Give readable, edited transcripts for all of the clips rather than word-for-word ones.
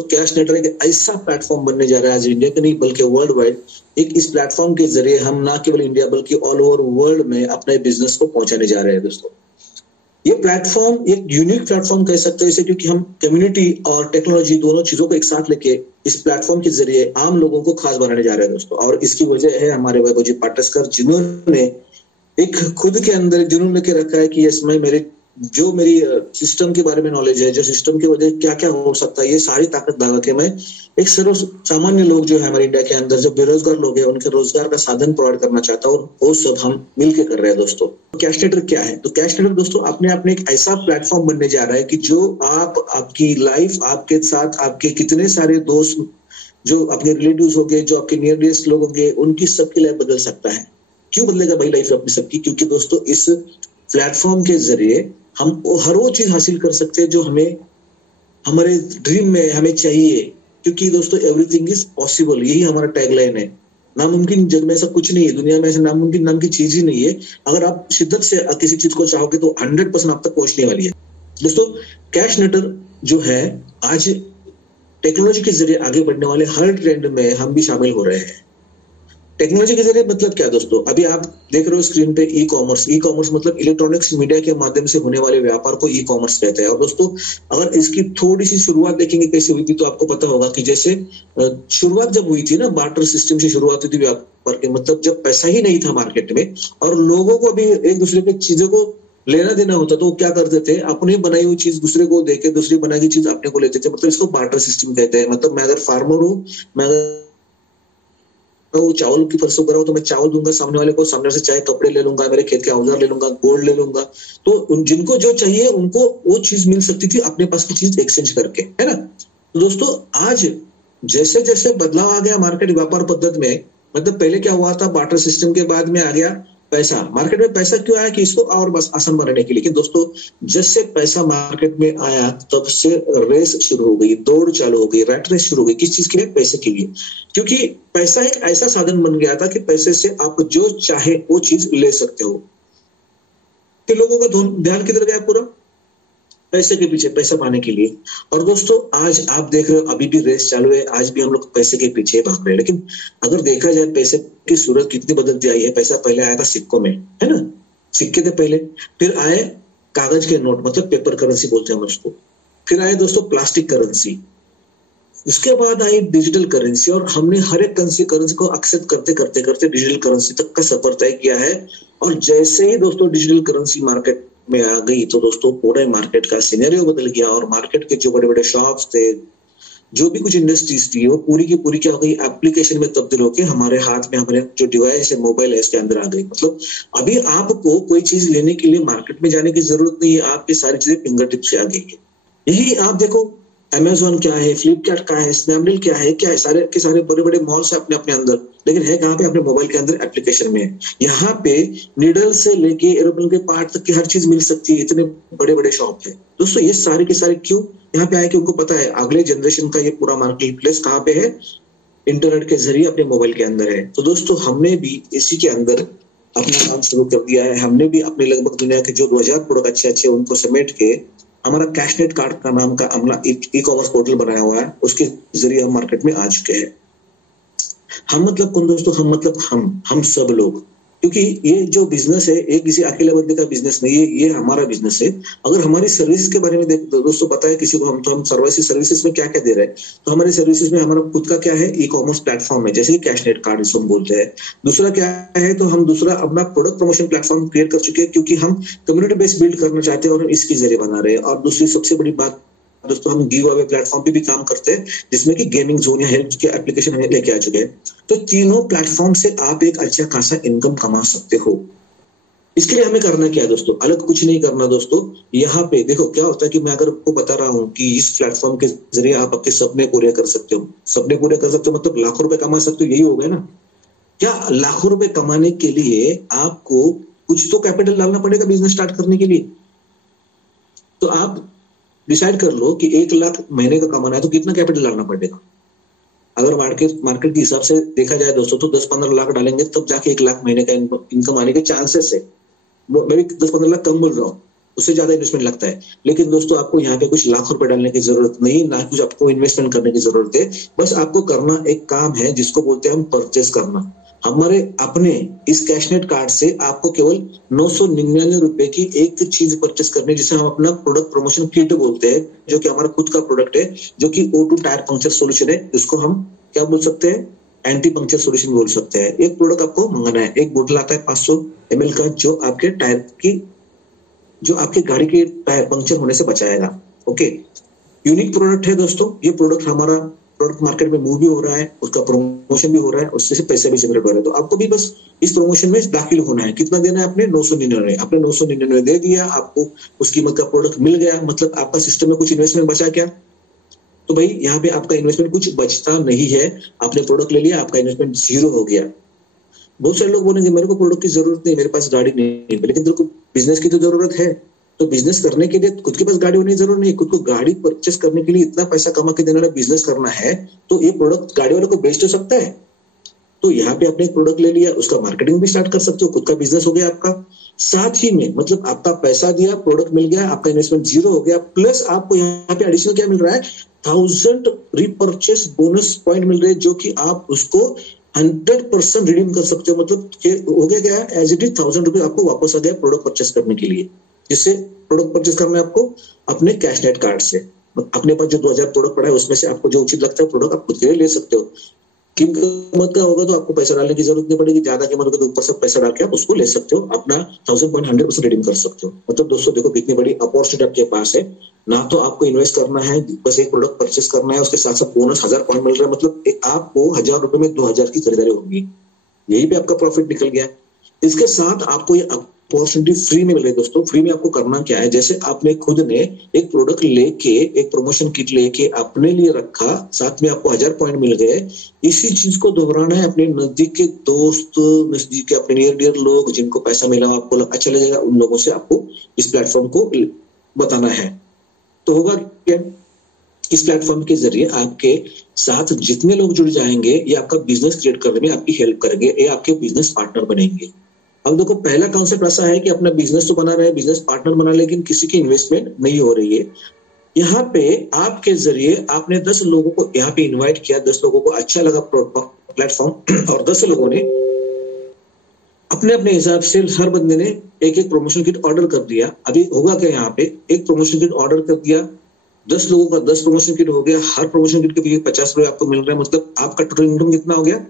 Cash network एक ऐसा platform बनने जा रहा है आज इंडिया का नहीं बल्कि वर्ल्ड वाइड। एक इस प्लेटफॉर्म के जरिए हम ना केवल इंडिया बल्कि ऑल ओवर वर्ल्ड में अपने बिजनेस को पहुंचाने जा रहे हैं दोस्तों। ये प्लेटफॉर्म एक यूनिक प्लेटफॉर्म कह सकते हैं इसे, क्योंकि हम कम्युनिटी और टेक्नोलॉजी दोनों चीजों को एक साथ लेके इस प्लेटफॉर्म के जरिए आम लोगों को खास बनाने जा रहे हैं दोस्तों। और इसकी वजह है हमारे वैभव जी पाटस्कर, जिन्होंने एक खुद के अंदर एक जुनून लेके रखा है कि इसमें मेरी सिस्टम के बारे में नॉलेज है, जो सिस्टम की वजह क्या क्या हो सकता है, ये सारी ताकत लगा के मैं एक सर्व सामान्य लोग जो है हमारे इंडिया के अंदर जो बेरोजगार लोग हैं उनके रोजगार का साधन प्रोवाइड करना चाहता हूँ, और वो सब हम मिलके कर रहे हैं दोस्तों। कैश नेटवर्क क्या है? तो कैश नेटवर्क दोस्तों अपने आप में एक ऐसा प्लेटफॉर्म बनने जा रहा है कि जो आपकी लाइफ, आपके साथ आपके कितने सारे दोस्त, जो आपके रिलेटिव्स हो गए, जो आपके नियरेस्ट लोग होंगे, उनकी सबकी लाइफ बदल सकता है। क्यों बदलेगा भाई लाइफ अपनी सबकी? क्योंकि दोस्तों इस प्लेटफॉर्म के जरिए हम हर वो चीज हासिल कर सकते हैं जो हमें हमारे ड्रीम में हमें चाहिए, क्योंकि दोस्तों एवरीथिंग इज पॉसिबल, यही हमारा टैगलाइन है। नामुमकिन जग में ऐसा कुछ नहीं है, दुनिया में ऐसा नामुमकिन नाम की चीज ही नहीं है। अगर आप शिद्दत से किसी चीज को चाहोगे तो 100% आप तक पहुंचने वाली है दोस्तों। कैश नेटवर्क जो है आज टेक्नोलॉजी के जरिए आगे बढ़ने वाले हर ट्रेंड में हम भी शामिल हो रहे हैं। टेक्नोलॉजी के जरिए मतलब क्या दोस्तों? अभी आप देख रहे हो स्क्रीन पे ई कॉमर्स मतलब इलेक्ट्रॉनिक्स मीडिया के माध्यम से होने वाले व्यापार को ई कॉमर्स कहते हैं। और दोस्तों अगर इसकी थोड़ी सी शुरुआत देखेंगे कैसे हुई थी, तो आपको पता होगा कि जैसे शुरुआत जब हुई थी ना, बार्टर सिस्टम से शुरुआत हुई थी व्यापार के, मतलब जब पैसा ही नहीं था मार्केट में और लोगों को भी एक दूसरे के चीजों को लेना देना होता, तो वो क्या करते थे, अपनी बनाई हुई चीज दूसरे को देके दूसरी बनाई हुई चीज अपने को लेते थे। मतलब इसको बार्टर सिस्टम कहते हैं। मतलब मैं अगर फार्मर हूँ, मैं अगर वो चावल की परसों कर रहा हूं तो मैं चावल दूंगा सामने वाले को, सामने से चाहे कपड़े ले लूंगा, मेरे खेत के औजार ले लूंगा, गोल्ड ले लूंगा। तो जिनको जो चाहिए उनको वो चीज मिल सकती थी अपने पास की चीज एक्सचेंज करके, है ना। तो दोस्तों आज जैसे जैसे बदलाव आ गया मार्केट व्यापार पद्धति में, मतलब पहले क्या हुआ था, बार्टर सिस्टम के बाद में आ गया पैसा। मार्केट में पैसा क्यों आया? कि इसको और बस आसान बनाने के लिए। लेकिन दोस्तों जैसे पैसा मार्केट में आया तब से रेस शुरू हो गई, दौड़ चालू हो गई, रैट रेस शुरू हो गई। किस चीज के लिए? पैसे के लिए। क्योंकि पैसा एक ऐसा साधन बन गया था कि पैसे से आप जो चाहे वो चीज ले सकते हो। कि लोगों का ध्यान किधर गया? पूरा पैसे के पीछे, पैसा पाने के लिए। और दोस्तों आज आप देख रहे हो अभी भी रेस चालू है, आज भी हम लोग पैसे के पीछे भाग रहे हैं। लेकिन अगर देखा जाए पैसे की सूरत कितनी बदलती आई है। पैसा पहले आया था सिक्कों में, है ना, सिक्के थे पहले, फिर आए कागज के नोट, मतलब पेपर करेंसी बोलते हैं हम उसको, फिर आए दोस्तों प्लास्टिक करेंसी, उसके बाद आई डिजिटल करेंसी। और हमने हर एक करेंसी को एक्सेप्ट करते करते करते डिजिटल करेंसी तक का सफर तय किया है। और जैसे ही दोस्तों डिजिटल करेंसी मार्केट में आ गई तो दोस्तों पूरे मार्केट का सिनेरियो बदल गया। और मार्केट के जो बड़े बड़े शॉप्स थे, जो भी कुछ इंडस्ट्रीज थी, वो पूरी की पूरी क्या हो गई, एप्लीकेशन में तब्दील होकर हमारे हाथ में, हमारे जो डिवाइस है, मोबाइल है, इसके अंदर आ गई। मतलब अभी आपको कोई चीज लेने के लिए मार्केट में जाने की जरूरत नहीं है, आपकी सारी चीजें फिंगर टिप से आ गई है। यही आप देखो अमेजोन क्या है, फ्लिपकार्ट क्या है, स्नैपडील क्या है, सारे के सारे बड़े बड़े मॉल्स है अपने अपने अंदर, लेकिन है कहाँ पे? अपने मोबाइल के अंदर एप्लीकेशन में। यहाँ पे नीडल से लेके एरोप्लेन के पार्ट तक की हर चीज मिल सकती है, इतने बड़े बड़े शॉप है दोस्तों। ये सारे के सारे क्यों यहाँ पे आए? कि उनको पता है अगले जनरेशन का ये पूरा मार्केट प्लेस कहाँ पे है, इंटरनेट के जरिए अपने मोबाइल के अंदर है। तो दोस्तों हमने भी इसी के अंदर अपना काम शुरू कर दिया है। हमने भी अपने लगभग दुनिया के जो 2000 प्रोडक्ट अच्छे अच्छे उनको समेट के हमारा कैशनेट कार्ड का नाम का अपना ई कॉमर्स पोर्टल बनाया हुआ है, उसके जरिए हम मार्केट में आ चुके हैं। हम मतलब कौन दोस्तों? हम मतलब हम सब लोग। क्योंकि ये जो बिजनेस है ये किसी अकेले बंदे का बिजनेस नहीं है, ये हमारा बिजनेस है। अगर हमारी सर्विसेज के बारे में देख दोस्तों, पता है किसी को हम सर्विसेज में क्या क्या दे रहे हैं, तो हमारी सर्विसेज में हमारा खुद का क्या है, ई कॉमर्स प्लेटफॉर्म है, जैसे कि कैशनेट कार्ड इसको हम बोलते हैं। दूसरा क्या है, तो हम दूसरा अपना प्रोडक्ट प्रमोशन प्लेटफॉर्म क्रिएट कर चुके हैं, क्योंकि हम कम्युनिटी बेस बिल्ड करना चाहते हैं और हम इसके जरिए बना रहे हैं। और दूसरी सबसे बड़ी बात दोस्तों, हम गिव अवे प्लेटफॉर्म पे भी काम करते हैं, जिसमें कि गेमिंग जोन या हेल्थ के एप्लीकेशन हमें लेके आ चुके हैं। तो तीनों प्लेटफॉर्म से आप एक अच्छा खासा इनकम कमा सकते हो। इसके लिए हमें करना क्या है दोस्तों? अलग कुछ नहीं करना दोस्तों। यहाँ पे देखो क्या होता है कि मैं अगर आपको बता रहा हूँ कि इस प्लेटफॉर्म के जरिए आप आपके सपने पूरे कर सकते हो, सपने पूरे कर सकते हो मतलब लाखों रुपए कमा सकते हो, यही हो गया ना। क्या लाखों रुपए कमाने के लिए आपको कुछ तो कैपिटल डालना पड़ेगा बिजनेस स्टार्ट करने के लिए। तो आप डिसाइड कर लो कि 1 लाख महीने का कमाना है तो कितना कैपिटल डालना पड़ेगा। अगर मार्केट के हिसाब से देखा जाए दोस्तों, तो 10-15 लाख डालेंगे तब जाके 1 लाख महीने का इनकम आने के चांसेस है। मैं भी 10-15 लाख कम बोल रहा हूँ, उससे ज्यादा इन्वेस्टमेंट लगता है। लेकिन दोस्तों आपको यहाँ पे कुछ लाख रुपए डालने की जरूरत नहीं, ना कुछ आपको इन्वेस्टमेंट करने की जरूरत है। बस आपको करना एक काम है जिसको बोलते हैं हम परचेस करना। हमारे अपने इस कैशनेट कार्ड से आपको केवल 999 रुपए की एक चीज परचेस करनी है, जिसे हम अपना प्रोडक्ट प्रमोशन किट बोलते हैं, जो कि हमारा खुद का प्रोडक्ट है, जो कि O2 टायर पंक्चर सोल्यूशन है। इसको हम क्या बोल सकते हैं, एंटी पंक्चर सोल्यूशन बोल सकते हैं। एक प्रोडक्ट आपको मंगाना है, एक बोतल आता है 500 ml का, जो आपके टायर की, जो आपके गाड़ी के टायर पंक्चर होने से बचाएगा। ओके, यूनिक प्रोडक्ट है दोस्तों। ये प्रोडक्ट हमारा प्रोडक्ट मार्केट में मूव भी हो रहा है, उसका प्रमोशन भी हो रहा है, उससे से पैसे भी जनरेट हो रहे हैं। तो आपको भी बस इस प्रमोशन में दाखिल होना है। कितना देना है आपने, 999। आपने 999 दे दिया, आपको उस कीमत का प्रोडक्ट मिल गया, मतलब आपका सिस्टम में कुछ इन्वेस्टमेंट बचा क्या? तो भाई यहाँ पे आपका इन्वेस्टमेंट कुछ बचता नहीं है। आपने प्रोडक्ट ले लिया, आपका इन्वेस्टमेंट जीरो हो गया। बहुत सारे लोग बोलेंगे मेरे को प्रोडक्ट की जरूरत नहीं, मेरे पास गाड़ी नहीं है, लेकिन तेरे को बिजनेस की तो जरूरत है। तो बिजनेस करने के लिए खुद के पास गाड़ी होने की जरूरत नहीं। खुद को गाड़ी परचेस करने के लिए इतना पैसा कमा के देने वाला बिजनेस करना है, तो ये प्रोडक्ट गाड़ी वालों को बेच तो सकता है। तो यहाँ पे आपने एक प्रोडक्ट ले लिया, उसका मार्केटिंग भी स्टार्ट कर सकते हो, खुद का बिजनेस हो गया आपका। साथ ही में मतलब आपका पैसा दिया, प्रोडक्ट मिल गया, आपका इन्वेस्टमेंट जीरो हो गया, प्लस आपको यहाँ पे एडिशनल क्या मिल रहा है, 1000 रिपर्चेस बोनस पॉइंट मिल रहे हैं, जो कि आप उसको 100% रिडीम कर सकते हो। मतलब हो गया क्या, एज इट इज 1000 रुपए आपको वापस आ गया प्रोडक्ट परचेस करने के लिए। जिससे प्रोडक्ट परचेस करना है आपको अपने कैशनेट कार्ड से। अपने पास जो 2000 प्रोडक्ट पड़ा है, उसमें से आपको जो उचित लगता है प्रोडक्ट आप खुद के लिए ले सकते हो। कीमत का होगा तो आपको पैसा डालने की जरूरत नहीं पड़ेगी, ज्यादा कीमत होगा तो ऊपर से पैसा डाल के आप उसको ले सकते हो, अपना 1000 पॉइंट 100% रिडीम कर सकते हो। मतलब दोस्तों देखो कितनी बड़ी अपॉर्चुनिटी आपके पास है। ना तो आपको इन्वेस्ट करना है, बस एक प्रोडक्ट परचेस करना है, उसके साथ साथ बोनस 1000 पॉइंट मिल रहा है। मतलब आपको 1000 रुपए में 2000 की खरीदारी होगी, यही पे आपका प्रॉफिट निकल गया। इसके साथ आपको ये अपॉर्चुनिटी फ्री में मिल रही है दोस्तों। फ्री में आपको करना क्या है, जैसे आपने खुद ने एक प्रोडक्ट लेके, एक प्रमोशन किट लेके अपने लिए रखा, साथ में आपको 1000 पॉइंट मिल गए। इसी चीज को दोहराना है अपने नजदीक के दोस्त, नजदीक के अपने नियर डियर लोग जिनको पैसा मिला, आपको अच्छा लगेगा, उन लोगों से आपको इस प्लेटफॉर्म को बताना है। तो होगा क्या, इस प्लेटफॉर्म के जरिए आपके साथ जितने लोग जुड़ जाएंगे, ये आपका बिजनेस क्रिएट करने में आपकी हेल्प करेंगे, ये आपके बिजनेस पार्टनर बनेंगे। अब देखो पहला कॉन्सेप्ट ऐसा है कि अपना बिजनेस तो बना रहे, बिजनेस पार्टनर बना, लेकिन किसी की इन्वेस्टमेंट नहीं हो रही है। यहाँ पे आपके जरिए आपने 10 लोगों को यहाँ पे इन्वाइट किया, 10 लोगों को अच्छा लगा प्लेटफॉर्म, और 10 लोगों ने अपने अपने हिसाब से, हर बंदे ने एक एक प्रमोशन किट ऑर्डर कर दिया। अभी होगा क्या, यहाँ पे एक प्रमोशन किट ऑर्डर कर दिया, 10 लोगों का 10 प्रमोशन किट हो गया, हर प्रमोशन किट के पीछे 50 रुपए आपको मिल रहा है। मतलब आपका टोटल इनकम कितना हो गया,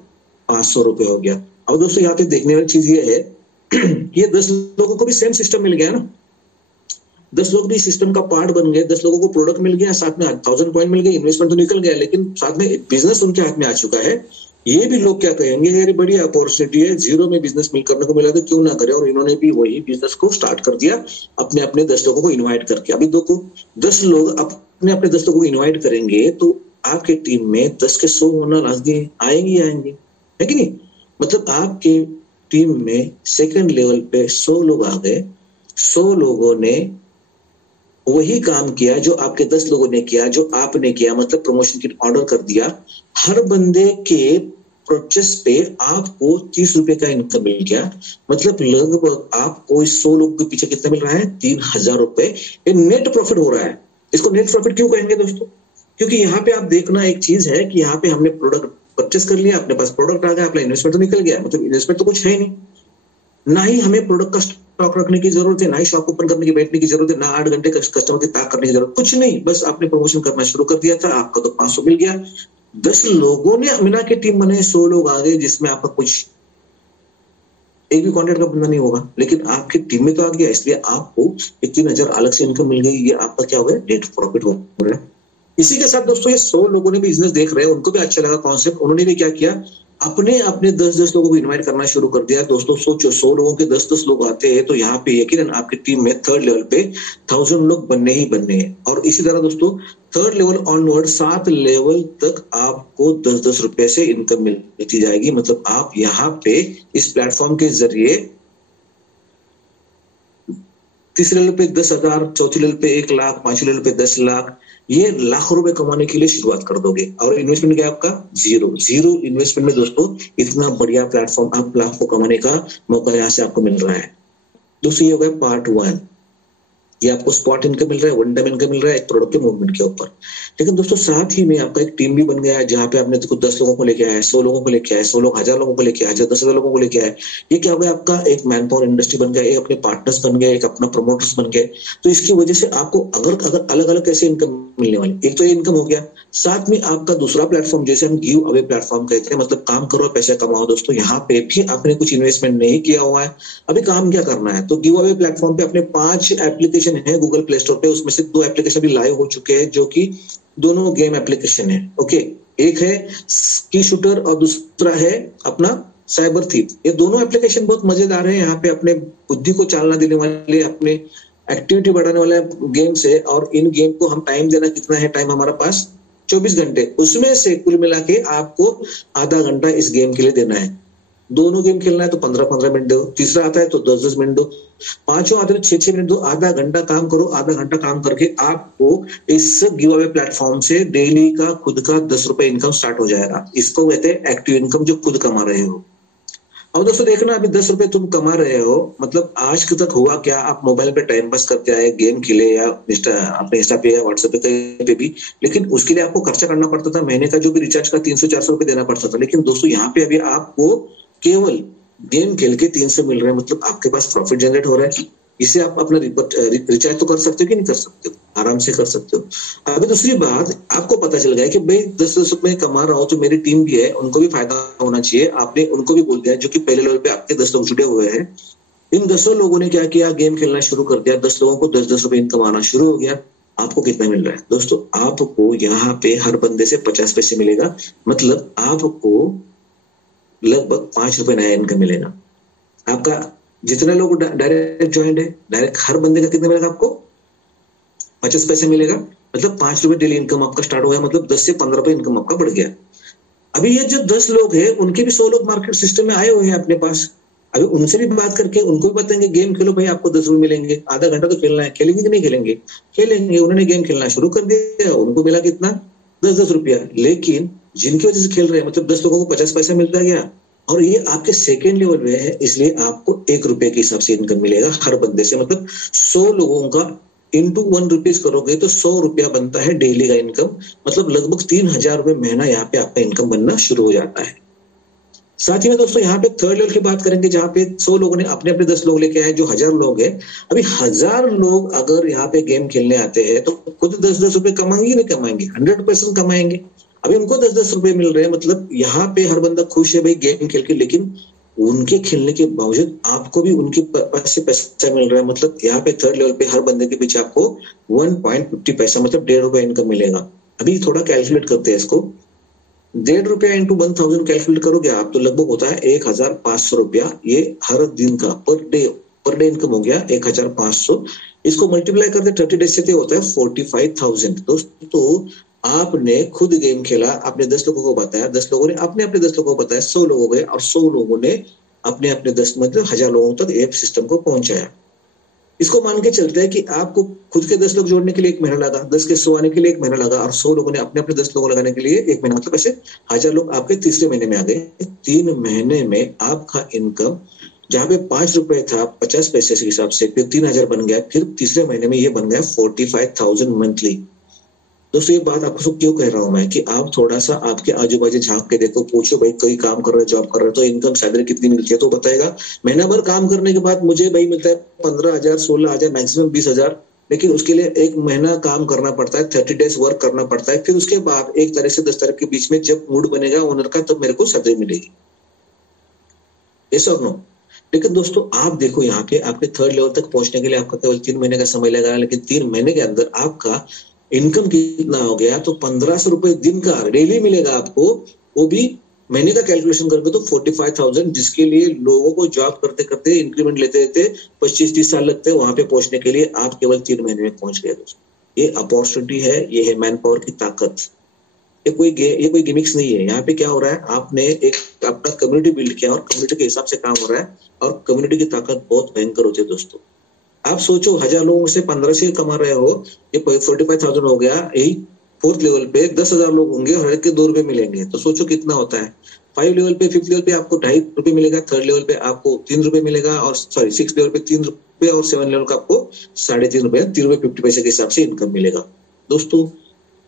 500 रुपए हो गया। अब दोस्तों यहाँ पे देखने वाली चीज ये है ये 10 लोगों को भी सेम सिस्टम मिल गया ना, 10 लोग भी सिस्टम का पार्ट बन गए, 10 लोगों को प्रोडक्ट मिल गया, साथ में 1000 पॉइंट मिल गए, इन्वेस्टमेंट तो निकल गया, लेकिन साथ में बिजनेस उनके हाथ में आ चुका है। ये भी लोग क्या कहेंगे, यार बड़ी अपॉर्चुनिटी है, जीरो में बिजनेस मिल करने को मिला तो क्यों ना करे। और इन्होंने भी वही बिजनेस को स्टार्ट कर दिया, अपने अपने 10 लोगों को इन्वाइट करके। अभी देखो 10 लोग अपने अपने 10 लोगों को इन्वाइट करेंगे, तो आपके टीम में 10 के 100 होना लाजमी आएंगे, है कि नहीं। मतलब आपके टीम में सेकंड लेवल पे 100 लोग आ गए, 100 लोगों ने वही काम किया जो आपके 10 लोगों ने किया, जो आपने किया, मतलब प्रमोशन किट ऑर्डर कर दिया। हर बंदे के परचेस पे आपको 30 रुपए का इनकम मिल गया। मतलब लगभग आपको इस 100 लोग के पीछे कितना मिल रहा है, 3000 रुपए। ये नेट प्रॉफिट हो रहा है। इसको नेट प्रॉफिट क्यों कहेंगे दोस्तों, क्योंकि यहाँ पे आप देखना एक चीज है कि यहाँ पे हमने प्रोडक्ट परचेस कर लिया, अपने पास प्रोडक्ट आ गया, अपना इन्वेस्टमेंट तो निकल गया। मतलब इन्वेस्टमेंट तो कुछ है नहीं, ना ही हमें प्रोडक्ट का स्टॉक रखने की जरूरत है, ना ही शॉप ओपन करने की, बैठने की जरूरत है, ना 8 घंटे कस्टमर की ताक करने की जरूरत, कुछ नहीं। बस आपने प्रमोशन करना शुरू कर दिया था, आपका तो 500 मिल गया। 10 लोगों ने मिला के टीम बने, 100 लोग आ गए, जिसमें आपका कुछ एक भी कॉन्ट्रैक्ट का बंदा नहीं होगा, लेकिन आपकी टीम में तो आ गया, इसलिए आपको 3000 अलग से इनकम मिल गई। ये आपका क्या हो गया, नेट प्रॉफिट हो रहा है। इसी के साथ दोस्तों ये 100 लोगों ने भी बिजनेस देख रहे हैं, उनको भी अच्छा लगा कॉन्सेप्ट, उन्होंने भी क्या किया, अपने अपने 10-10 लोगों को इनवाइट करना शुरू कर दिया। दोस्तों सोचो 100 लोगों के 10-10 लोग आते हैं, तो यहाँ पे यकीनन आपकी टीम में थर्ड लेवल पे 1000 लोग बनने ही बनने हैं। और इसी तरह दोस्तों थर्ड लेवल ऑनवर्ड 7 लेवल तक आपको 10-10 रुपए से इनकम मिलती जाएगी। मतलब आप यहाँ पे इस प्लेटफॉर्म के जरिए तीसरे लेवल पे 10,000, चौथे लेवल पे 1 लाख, पांचवें लेवल पे 10 लाख, ये लाखों रुपए कमाने के लिए शुरुआत कर दोगे। और इन्वेस्टमेंट क्या है आपका, जीरो इन्वेस्टमेंट में दोस्तों इतना बढ़िया प्लेटफॉर्म, आप लाखों कमाने का मौका यहाँ से आपको मिल रहा है। दोस्तों ये हो गया पार्ट 1। ये आपको स्पॉट इनकम मिल रहा है, वन टाइम इनकम मिल रहा है एक प्रोडक्ट के मूवमेंट के ऊपर। लेकिन दोस्तों साथ ही में आपका एक टीम भी बन गया है, जहां पे आपने देखो 10 लोगों को लेके आया है, 100 लोगों को लेके आया है, 100 लोग 1000 लोगों को लेके आया है, 10,000 लोगों को लेके आया है। ये क्या हो गया, आपका एक मैन पावर इंडस्ट्री बन गया, एक अपने पार्टनर्स बन गए, एक अपना प्रमोटर्स बन गए। तो इसकी वजह से आपको अगर अगर अलग अलग कैसे इनकम मिलने वाली, एक तो ये इनकम हो गया, साथ में आपका दूसरा प्लेटफॉर्म जैसे हम गिव अवे प्लेटफॉर्म कहते हैं, मतलब काम करो पैसे कमाओ। दोस्तों यहाँ पे भी आपने कुछ इन्वेस्टमेंट नहीं किया हुआ है, अभी काम क्या करना है, तो गिव अवे प्लेटफॉर्म पे अपने 5 एप्लीकेशन है गूगल प्ले स्टोर पे, उसमें से 2 एप्लीकेशन भी लाइव हो चुके हैं, जो कि दोनों गेम एप्लीकेशन है। ओके, एक है स्की शूटर और दूसरा है अपना साइबर थीप। ये दोनों एप्लीकेशन बहुत मजेदार है, यहाँ पे अपने बुद्धि को चालना देने वाले, अपने एक्टिविटी बढ़ाने वाला गेम से। और इन गेम को हम टाइम देना कितना है, टाइम हमारा पास 24 घंटे, उसमें से कुल मिला के आपको आधा घंटा इस गेम के लिए देना है। दोनों गेम खेलना है तो 15-15 मिनट दो, तीसरा आता है तो 10-10 मिनट दो, पांचों आते हैं 6-6 मिनट दो, आधा घंटा काम करो। आधा घंटा काम करके आपको इस गिव अवे प्लेटफॉर्म से डेली का खुद का 10 रुपए इनकम स्टार्ट हो जाएगा। इसको कहते हैं एक्टिव इनकम, जो खुद कमा रहे हो। अब दोस्तों देखना, अभी 10 रुपए तुम कमा रहे हो, मतलब आज तक हुआ क्या, आप मोबाइल पे टाइम पास करके आए, गेम खेले या अपने इंस्टा पे या व्हाट्सएप पे कहीं पे भी, लेकिन उसके लिए आपको खर्चा करना पड़ता था। महीने का जो भी रिचार्ज का 300-400 रुपए देना पड़ता था। लेकिन दोस्तों यहाँ पे अभी आपको केवल गेम खेल के 300 मिल रहे हैं, मतलब आपके पास प्रॉफिट जनरेट हो रहा है। इसे आप अपना रिचार्ज तो कर सकते हो कि नहीं कर सकते हो, आराम से कर सकते हो। अभी दूसरी बात, आपको पता चल गया कि भाई 10-10 रुपए कमा रहा हूं तो मेरी टीम भी है, उनको भी फायदा होना चाहिए। आपने उनको भी बोल दिया, जो कि पहले लेवल पे आपके 10 लोग जुड़े हुए हैं। इन 10 लोगों ने क्या किया, गेम खेलना शुरू कर दिया। 10 लोगों को 10-10 रुपए इनकम आना शुरू हो गया। आपको कितना मिल रहा है दोस्तों, आपको यहाँ पे हर बंदे से 50 पैसे मिलेगा, मतलब आपको लगभग 5 रुपए नया इनकम मिलेगा। आपका जितने लोग डायरेक्ट ज्वाइंट है, डायरेक्ट हर बंदे का कितना मिलेगा, आपको 50 पैसे मिलेगा, मतलब 5 रुपए डेली इनकम आपका स्टार्ट हो गया, मतलब 10 से 15 रुपए इनकम आपका बढ़ गया। अभी ये जो 10 लोग हैं, उनके भी 100 लोग मार्केट सिस्टम में आए हुए हैं अपने पास। अभी उनसे भी बात करके उनको भी बताएंगे गेम खेलो भाई, आपको 10 रुपए मिलेंगे, आधा घंटा तो खेलना है। खेलेंगे कि नहीं खेलेंगे, खेलेंगे। उन्होंने गेम खेलना शुरू कर दिया, उनको मिला कितना, 10-10 रुपया। लेकिन जिनकी वजह से खेल रहे हैं, मतलब 10 लोगों को 50 पैसा मिलता गया, और ये आपके सेकेंड लेवल में है, इसलिए आपको 1 रुपए के हिसाब से इनकम मिलेगा हर बंदे से। मतलब 100 लोगों का इंटू 1 रुपीज करोगे तो 100 रुपया बनता है डेली का इनकम, मतलब लगभग 3000 रुपए महीना यहाँ पे आपका इनकम बनना शुरू हो जाता है। साथ ही में दोस्तों यहाँ पे थर्ड लेवल की बात करेंगे, जहाँ पे 100 लोगों ने अपने अपने 10 लोग लेके आए, जो 1000 लोग हैं। अभी 1000 लोग अगर यहाँ पे गेम खेलने आते हैं तो खुद 10-10 रुपए कमाएंगे, नहीं कमाएंगे, 100% कमाएंगे। अभी उनको 10-10 रुपए मिल रहे हैं, मतलब यहाँ पे हर बंदा खुश है भाई गेम खेल के। लेकिन उनके खेलने के बावजूद आपको भी उनके पास से पैसा मिल रहा है, मतलब यहाँ पे थर्ड लेवल पे हर बंदे के पीछे आपको 1.50 पैसा, मतलब 1.5 रुपए इनकम मिलेगा। अभी थोड़ा कैलकुलेट करते हैं इसको, 1.5 रुपया इंटू 1000 कैलकुलेट करोगे आप तो लगभग होता है 1500 रुपया। ये हर दिन का पर डे इनकम हो गया 1500। इसको मल्टीप्लाई करते 30 डेज से होता है 45,000। दोस्तों आपने खुद गेम खेला, आपने 10 लोगों को बताया, 10 लोगों ने अपने अपने 10 लोगों को बताया, 100 लोग हो गए, और 100 लोगों ने अपने अपने 10 मतलब 1000 लोगों तक ऐप सिस्टम को पहुंचाया। इसको मान के चलते हैं कि आपको खुद के 10 लोग जोड़ने के लिए 1 महीना लगा, 10 के 100 आने के लिए 1 महीना लगा, और 100 लोगों ने अपने अपने 10 लोगों लगाने के लिए 1 महीना, मतलब ऐसे 1000 लोग आपके तीसरे महीने में आ गए। 3 महीने में आपका इनकम जहां पे 5 रुपए था 50 पैसे के हिसाब से, फिर 3000 बन गया, फिर तीसरे महीने में ये बन गया 45,000 मंथली। दोस्तों ये बात आपको क्यों कह रहा हूं मैं, कि आप थोड़ा सा आपके आजू बाजू झांक के देखो, पूछो भाई कोई काम कर रहा है, जॉब कर रहा है, तो इनकम सैलरी कितनी मिलती है, तो बताएगा महीना भर काम करने के बाद मुझे भाई मिलता है 15,000, 16,000, मैक्सिमम 20,000। लेकिन उसके लिए 1 महीना काम करना पड़ता है, 30 डेज वर्क करना पड़ता है, फिर उसके बाद 1 तारीख से 10 तारीख के बीच में जब मूड बनेगा ओनर का, तब मेरे को सैलरी मिलेगी। यस और नो। लेकिन दोस्तों आप देखो यहाँ पे आपके थर्ड लेवल तक पहुंचने के लिए आपका केवल 3 महीने का समय लगा, लेकिन 3 महीने के अंदर आपका इनकम कितना हो गया, तो 1500 रुपए दिन का डेली मिलेगा आपको। वो भी महीने का कैलकुलेशन करके तो 45,000, जिसके लिए लोगों को जॉब करते करते इंक्रीमेंट लेते लेते 25-30 साल लगते हैं वहां पे पहुंचने के लिए, आप केवल 3 महीने में पहुंच गए दोस्तों। ये अपॉर्चुनिटी है, ये है मैन पावर की ताकत। ये कोई गिमिक्स नहीं है। यहाँ पे क्या हो रहा है, आपने एक अपना कम्युनिटी बिल्ड किया और कम्युनिटी के हिसाब से काम हो रहा है, और कम्युनिटी की ताकत बहुत भयंकर होती है दोस्तों। आप सोचो 1000 लोगों से 15 से कमा रहे हो, ये 45,000 हो गया। यही 4th लेवल पे 10,000 लोग होंगे, हर एक के 2 रुपए मिलेंगे, तो सोचो कितना होता है। 5 लेवल पे 5th लेवल पे आपको 2.5 रुपए मिलेगा, 3rd लेवल पे आपको 3 रुपए मिलेगा, और सॉरी 6th लेवल पे 3 रुपए और 7 लेवल का आपको 3.5 रुपए, 3 रुपए 50 पैसे के हिसाब से इनकम मिलेगा। दोस्तों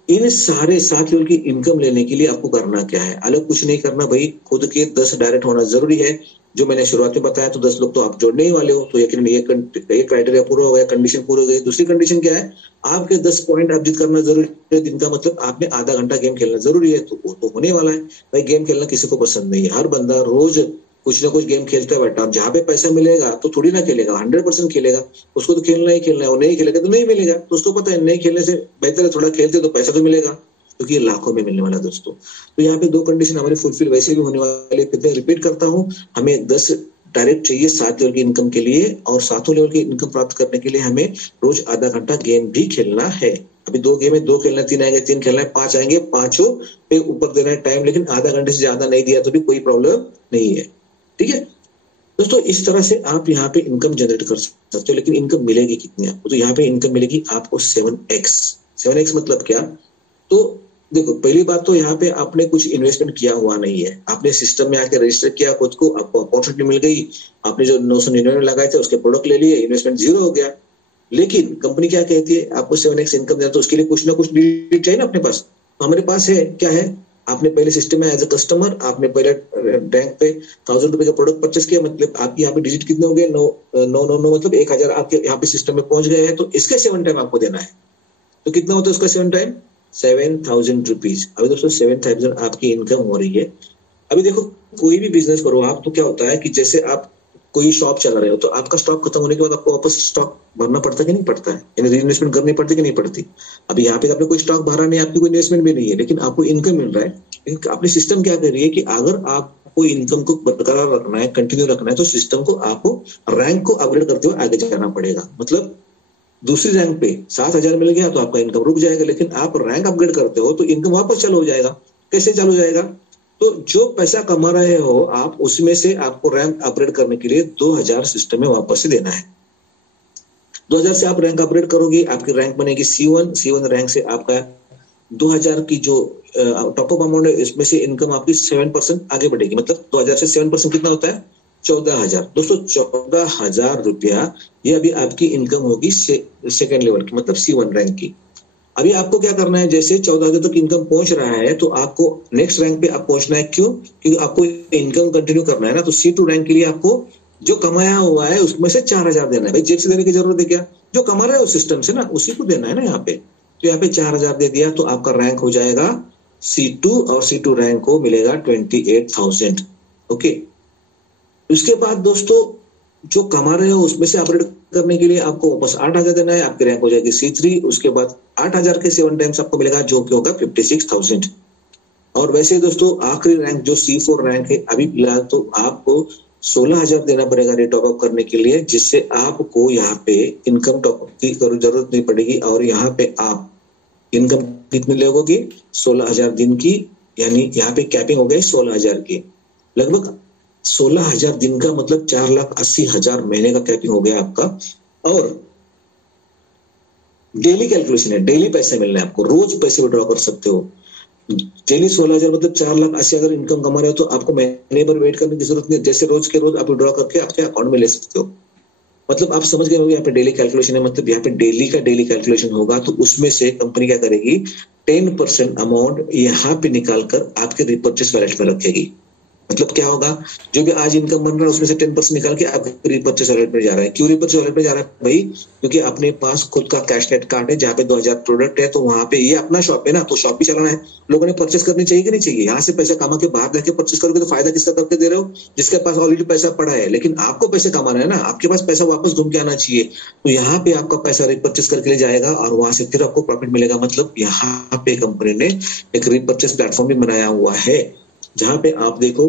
इन सारे 7 लेवल की इनकम लेने के लिए आपको करना क्या है, अलग कुछ नहीं करना भाई, खुद के 10 डायरेक्ट होना जरूरी है। जो मैंने शुरुआत में बताया, तो 10 लोग तो आप जोड़ने ही वाले हो, तो यकीन ये क्राइटेरिया पूरा हो गया, कंडीशन पूरी हो गई। दूसरी कंडीशन क्या है, आपके 10 पॉइंट अर्जित करना जरूरी है दिन का, मतलब आपने आधा घंटा गेम खेलना जरूरी है, तो वो तो होने वाला है भाई। गेम खेलना किसी को पसंद नहीं है, हर बंदा रोज कुछ ना कुछ गेम खेलता है बैठा। अब जहाँ पे पैसा मिलेगा तो थोड़ी ना खेलेगा, 100% खेलेगा, उसको तो खेलना ही खेलना है, वो नहीं खेलेगा तो नहीं मिलेगा। तो उसको पता है नहीं खेलने से बेहतर है थोड़ा खेलते तो पैसा तो मिलेगा, क्योंकि ये लाखों में मिलने वाला दोस्तों। तो यहाँ पे 2 कंडीशन हमारी फुलफिल वैसे भी होने वाले। फिर रिपीट करता हूँ, हमें 10 डायरेक्ट चाहिए 7 लेवल की इनकम के लिए, और 7 लेवल की इनकम प्राप्त करने के लिए हमें रोज आधा घंटा गेम भी खेलना है। अभी 2 गेम है, 2 खेलना है, 3 आएंगे 3 खेलना है, 5 आएंगे, 5 पे ऊपर देना है टाइम, लेकिन आधा घंटे से ज्यादा नहीं दिया तो भी कोई प्रॉब्लम नहीं है, ठीक है दोस्तों। इस तरह से आप यहाँ पे इनकम जनरेट कर सकते हो, लेकिन इनकम मिलेगी कितनी आपको, तो यहाँ पे इनकम मिलेगी आपको 7x। 7x मतलब क्या, तो देखो पहली बात तो यहाँ पे आपने कुछ इन्वेस्टमेंट किया हुआ नहीं है, आपने सिस्टम में आके रजिस्टर किया खुद को, आपको अपॉर्चुनिटी मिल गई, आपने जो 999 लगाए थे उसके प्रोडक्ट ले लिए, इन्वेस्टमेंट 0 हो गया। लेकिन कंपनी क्या कहती है, आपको 7x इनकम देना, तो उसके लिए कुछ ना कुछ लीड चाहिए ना अपने पास। तो हमारे पास है, क्या है, आपने पहले सिस्टम में एज ए कस्टमर आपने पहले बैंक पे 1000 रुपए का प्रोडक्ट परचेस किया, मतलब आपके यहाँ पे डिजिट कितने हो गए, 999 मतलब 1000 आपके यहाँ पे सिस्टम में पहुंच गए हैं, तो इसका 7 टाइम आपको देना है। तो कितना होता है उसका 7 टाइम, 7000 रुपीज। अभी दोस्तों 7000 आपकी इनकम हो रही है। अभी देखो कोई भी बिजनेस करो आप, तो क्या होता है कि जैसे आप कोई शॉप चला रहे हो, तो आपका स्टॉक खत्म होने के बाद आपको वापस स्टॉक भरना पड़ता है कि नहीं पड़ता है, यानी री इन्वेस्टमेंट करनी पड़ती है कि नहीं पड़ती। अभी यहाँ पे आपने कोई स्टॉक भरा नहीं, आपकी कोई इन्वेस्टमेंट भी नहीं है, लेकिन आपको इनकम मिल रहा है। लेकिन अपनी सिस्टम क्या कर रही है कि अगर आपको इनकम को बरकरार रखना है, कंटिन्यू रखना है, तो सिस्टम को आपको रैंक को अपग्रेड करते हुए आगे जाना पड़ेगा। मतलब दूसरी रैंक पे 7000 मिल गया तो आपका इनकम रुक जाएगा, लेकिन आप रैंक अपग्रेड करते हो तो इनकम वापस चालू हो जाएगा। कैसे चालू हो जाएगा, तो जो पैसा कमा रहे हो आप, उसमें से आपको रैंक अपग्रेड करने के लिए 2000 सिस्टम में वापस से देना है। 2000 से आप रैंक अपग्रेड करोगे, आपकी रैंक बनेगी C1 रैंक से आपका 2000 की जो टॉपअप अमाउंट है, इसमें से इनकम आपकी 7% आगे बढ़ेगी। मतलब 2000 से 7% कितना होता है, 14000। दोस्तों 14000 रुपया ये अभी आपकी इनकम होगी सेकेंड लेवल की, मतलब C1 रैंक की। अभी आपको क्या करना है, जैसे 14000 तक इनकम पहुंच रहा है, तो आपको नेक्स्ट रैंक पे आप पहुंचना है। क्यों, क्योंकि आपको इनकम कंटिन्यू करना है ना। तो C2 रैंक के लिए आपको जो कमाया हुआ है उसमें से 4000 देना है। भाई जेब से देने की जरूरत है क्या, जो कमा रहे हो सिस्टम से ना, उसी को देना है ना यहाँ पे। तो यहाँ पे 4000 दे दिया, तो आपका रैंक हो जाएगा C2, और C2 रैंक को मिलेगा 28000। ओके, उसके बाद दोस्तों जो कमा रहे हो उसमें से अपग्रेड करने के लिए आपको वापस 8000 देना है, आपकी रैंक हो जाएगी C3। उसके बाद 8000 के 7 टाइम्स आपको मिलेगा, जो कि होगा 56000। और वैसे दोस्तों आखिरी रैंक जो C4 रैंक है, अभी फिलहाल तो आपको 16000 देना पड़ेगा रेट ऑफ करने के लिए, जिससे आपको यहाँ पे इनकम टॉप की जरूरत नहीं पड़ेगी। और यहाँ पे आप इनकम कितनी लोगे, 16000 दिन की, यानी यहाँ पे कैपिंग हो गई 16000 की। लगभग 16000 दिन का मतलब 4,80,000 महीने का कैपिंग हो गया आपका। और डेली कैलकुलेशन है, डेली पैसे मिलने हैं आपको, रोज पैसे विड्रॉ कर सकते हो। डेली 16000 मतलब 4,80,000 इनकम कमा रहे हो, तो आपको महीने भर वेट करने की जरूरत नहीं, जैसे रोज के रोज आप विड्रॉ करके आपके अकाउंट में ले सकते हो। मतलब आप समझ गए होंगे यहाँ पे डेली कैलकुलेशन है, मतलब यहाँ पे डेली का डेली कैलकुलेशन होगा, तो उसमें से कंपनी क्या करेगी, 10% अमाउंट यहाँ पे निकाल कर आपके रिपर्चेस वैलेट में रखेगी। मतलब क्या होगा, जो भी आज इनकम बन रहा है उसमें से 10% निकाल के आपके रिपर्चेस वॉलेट में जा रहा है। क्यों रिपर्चेस वॉलेट में जा रहा है भाई, क्योंकि अपने पास खुद का कैशनेट कार्ड है जहाँ पे 2000 प्रोडक्ट है, तो वहां पे ये अपना शॉप है ना, तो शॉप भी चलाना है, लोगों ने परचेस करनी चाहिए कि नहीं चाहिए। यहाँ से पैसा कमा के बाहर जाके परचेस करोगे तो फायदा किसका करके दे रहे हो, जिसके पास ऑलरेडी पैसा पड़ा है। लेकिन आपको पैसे कमाना है ना, आपके पास पैसा वापस घूम के आना चाहिए, तो यहाँ पे आपका पैसा रिपर्चेस करके ले जाएगा और वहां से फिर आपको प्रॉफिट मिलेगा। मतलब यहाँ पे कंपनी ने एक रिपर्चेस प्लेटफॉर्म भी बनाया हुआ है, जहां पे आप देखो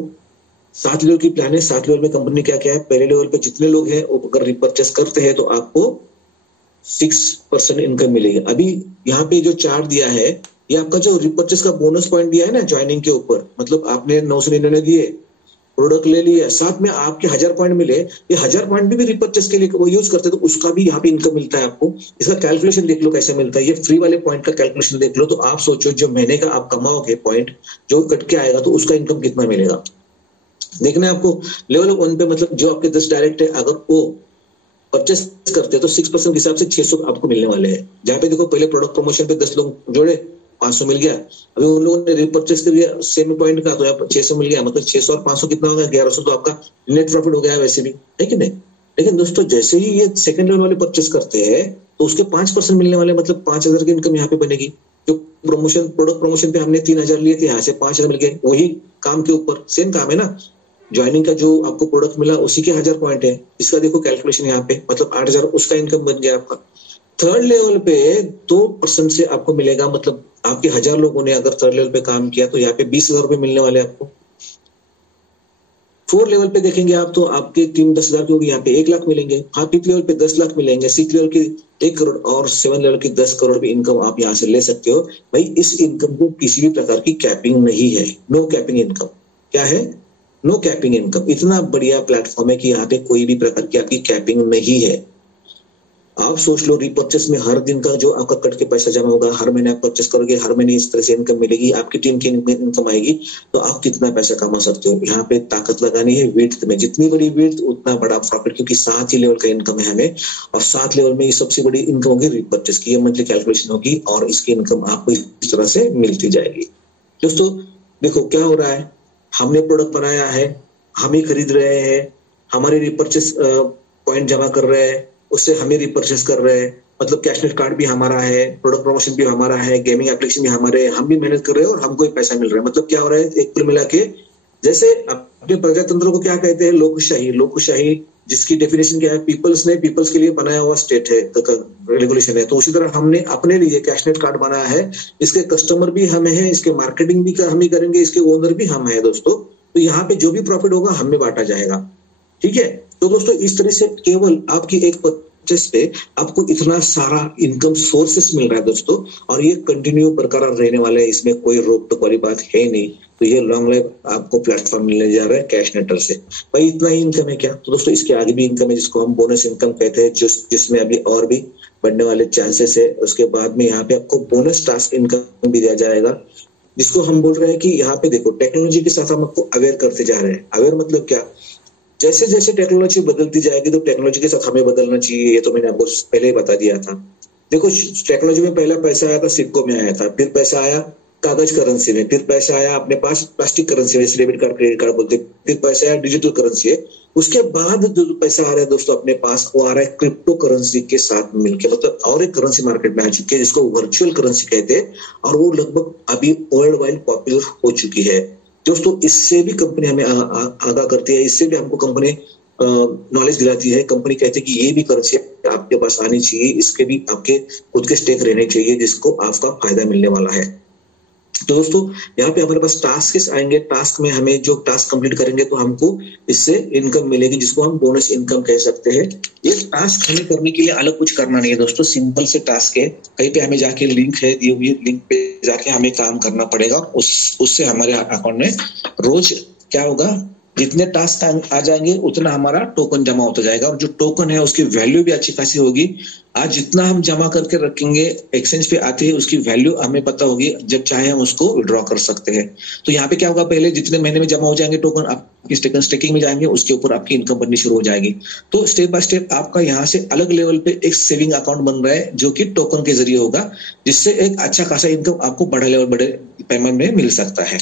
7 लेवल की प्लान है। 7 लेवल में कंपनी ने क्या किया है, पहले लेवल पे जितने लोग हैं वो अगर रिपर्चेस करते हैं तो आपको 6% इनकम मिलेगी। अभी यहाँ पे जो चार्ट दिया है, ये आपका जो रिपर्चेस का बोनस पॉइंट दिया है ना ज्वाइनिंग के ऊपर, मतलब आपने 999 दिए, प्रोडक्ट ले लिया, साथ में आपके 1000 पॉइंट मिले, ये 1000 पॉइंट भी रिपर्चेस के लिए वो यूज करते, तो उसका भी यहाँ पे इनकम मिलता है आपको। इसका कैलकुलेशन देख लो कैसे मिलता है, ये फ्री वाले पॉइंट का कैलकुलेशन देख लो, तो आप सोचो जो महीने का आप कमाओगे पॉइंट जो कट के आएगा, तो उसका इनकम कितना मिलेगा देखना है आपको। लेवल 1 पे मतलब जो आपके 10 डायरेक्ट है, अगर वो परचेस करते हैं तो 6% के हिसाब से 600 आपको मिलने वाले हैं। जहाँ पे देखो पहले प्रोडक्ट प्रमोशन पे 10 लोग जोड़े 500 मिल गया, अभी उन लोगों ने रिपर्चेस कर लिया सेम पॉइंट का तो यहाँ 600 मिल गया, मतलब 600 और 500 कितना होगा 1100, तो आपका नेट प्रॉफिट हो गया वैसे भी, है कि नहीं। लेकिन दोस्तों जैसे ही ये सेकंड लेवल वाले परचेस करते हैं तो उसके 5% मिलने वाले, मतलब 5000 की इनकम यहाँ पे बनेगी। जो प्रोडक्ट प्रमोशन पे हमने 3000 लिए थे, यहाँ से 5000 मिल गए, वही काम के ऊपर सेम काम है ना। ज्वाइनिंग का जो आपको प्रोडक्ट मिला उसी के 1000 पॉइंट है, इसका देखो कैलकुलेशन यहाँ पे, मतलब 8000 उसका इनकम बन गया आपका। थर्ड लेवल पे 2% से आपको मिलेगा, मतलब आपके 1000 लोगों ने अगर थर्ड लेवल पे काम किया तो यहाँ पे 20,000 रुपए मिलने वाले आपको। फोर्थ लेवल पे देखेंगे आप तो आपकी टीम 10,000 की होगी, यहाँ पे 1 लाख मिलेंगे। हाँ, फिफ्थ लेवल पे 10 लाख मिलेंगे, सिक्स लेवल की 1 करोड़ और 7 लेवल की 10 करोड़ भी इनकम आप यहाँ से ले सकते हो। भाई इस इनकम को किसी भी प्रकार की कैपिंग नहीं है, नो कैपिंग इनकम। क्या है? No capping income. इतना बढ़िया प्लेटफॉर्म है कि यहाँ पे कोई भी प्रकार की आपकी कैपिंग नहीं है। आप सोच लो रिपर्चेस में हर दिन का जो आपका कट के पैसा जमा होगा, हर महीने आप परचेस करोगे, हर महीने इस तरह से इनकम मिलेगी, आपकी टीम की इनकम आएगी, तो आप कितना पैसा कमा सकते हो। यहाँ पे ताकत लगानी है विड्थ में, जितनी बड़ी विड्थ उतना बड़ा प्रॉफिट, क्योंकि 7 ही लेवल का इनकम है हमें, और 7 लेवल में ये सबसे बड़ी इनकम होगी रिपर्चेस की। ये मंथली कैलकुलेशन होगी और इसकी इनकम आपको इस तरह से मिलती जाएगी। दोस्तों देखो क्या हो रहा है, हमने प्रोडक्ट बनाया है, हम ही खरीद रहे हैं, हमारे रिपर्चेस पॉइंट जमा कर रहे हैं, उससे हमें रिपर्चेस कर रहे हैं, मतलब कैशनेट कार्ड भी हमारा है, प्रोडक्ट प्रमोशन भी हमारा है, गेमिंग एप्लीकेशन भी हमारे है, हम भी मेहनत कर रहे हैं और हमको ही पैसा मिल रहा है। मतलब क्या हो रहा है, एक कुल मिला के जैसे अपने प्रजातंत्र को क्या कहते हैं, लोकशाही। लोकशाही जिसकी डेफिनेशन क्या है, पीपल्स ने पीपल्स के लिए बनाया हुआ स्टेट है, रेगुलेशन है। तो उसी तरह हमने अपने लिए कैशनेट कार्ड बनाया है, इसके कस्टमर भी हम है, इसके मार्केटिंग भी हम ही करेंगे, इसके ओनर भी हम है दोस्तों। तो यहाँ पे जो भी प्रॉफिट होगा हमें बांटा जाएगा, ठीक है। तो दोस्तों इस तरह से केवल आपकी एक परचेस पे आपको इतना सारा इनकम सोर्सेस मिल रहा है दोस्तों, और ये कंटिन्यू बरकरार रहने वाला है, इसमें कोई रोक टोक वाली बात है नहीं। तो ये लॉन्ग लाइफ आपको प्लेटफॉर्म मिलने जा रहा है कैशनेटर से। भाई इतना ही इनकम है क्या? तो दोस्तों इसके आगे भी इनकम है, जिसको हम बोनस इनकम कहते हैं, जिसमें अभी और भी बढ़ने वाले चांसेस है। उसके बाद में यहाँ पे आपको बोनस टास्क इनकम भी दिया जाएगा, जिसको हम बोल रहे हैं कि यहाँ पे देखो टेक्नोलॉजी के साथ हम आपको अवेयर करते जा रहे हैं। अवेयर मतलब क्या? जैसे जैसे टेक्नोलॉजी बदलती जाएगी तो टेक्नोलॉजी के साथ हमें बदलना चाहिए, ये तो मैंने आपको पहले ही बता दिया था। देखो टेक्नोलॉजी में पहला पैसा आया था सिक्कों में आया था, फिर पैसा आया कागज करेंसी में, फिर पैसा आया अपने पास प्लास्टिक करेंसी में, डेबिट कार्ड क्रेडिट कार्ड बोलते, फिर पैसा आया डिजिटल करेंसी है। उसके बाद जो पैसा आ रहा है दोस्तों अपने पास, वो आ रहा है क्रिप्टो करेंसी के साथ मिलकर, मतलब और एक करेंसी मार्केट में आ चुकी है जिसको वर्चुअल करेंसी कहते हैं, और वो लगभग अभी वर्ल्ड वाइड पॉपुलर हो चुकी है दोस्तों। इससे भी कंपनी हमें आगाह करती है, इससे भी हमको कंपनी नॉलेज दिलाती है। कंपनी कहती है कि ये भी करेंसी आपके पास आनी चाहिए, इसके भी आपके खुद के स्टेक रहने चाहिए, जिसको आपका फायदा मिलने वाला है। तो दोस्तों यहाँ पे हमारे पास टास्क आएंगे, टास्क में हमें जो टास्क कंप्लीट करेंगे तो हमको इससे इनकम मिलेगी, जिसको हम बोनस इनकम कह सकते हैं। ये टास्क हमें करने के लिए अलग कुछ करना नहीं है दोस्तों, सिंपल से टास्क है। कहीं पे हमें जाके लिंक है दी हुई, लिंक पे जाके हमें काम करना पड़ेगा, उससे हमारे अकाउंट में रोज क्या होगा, जितने टास्क आ जाएंगे उतना हमारा टोकन जमा होता जाएगा, और जो टोकन है उसकी वैल्यू भी अच्छी खासी होगी। आज जितना हम जमा करके रखेंगे एक्सचेंज पे आते हैं उसकी वैल्यू हमें पता होगी, जब चाहे हम उसको विड्रॉ कर सकते हैं। तो यहाँ पे क्या होगा, पहले जितने महीने में जमा हो जाएंगे टोकन आपकी स्टेकिंग में जाएंगे, उसके ऊपर आपकी इनकम बननी शुरू हो जाएगी। तो स्टेप बाय स्टेप आपका यहाँ से अलग लेवल पे एक सेविंग अकाउंट बन रहा है, जो कि टोकन के जरिए होगा, जिससे एक अच्छा खासा इनकम आपको बड़े लेवल बड़े पेमेंट में मिल सकता है।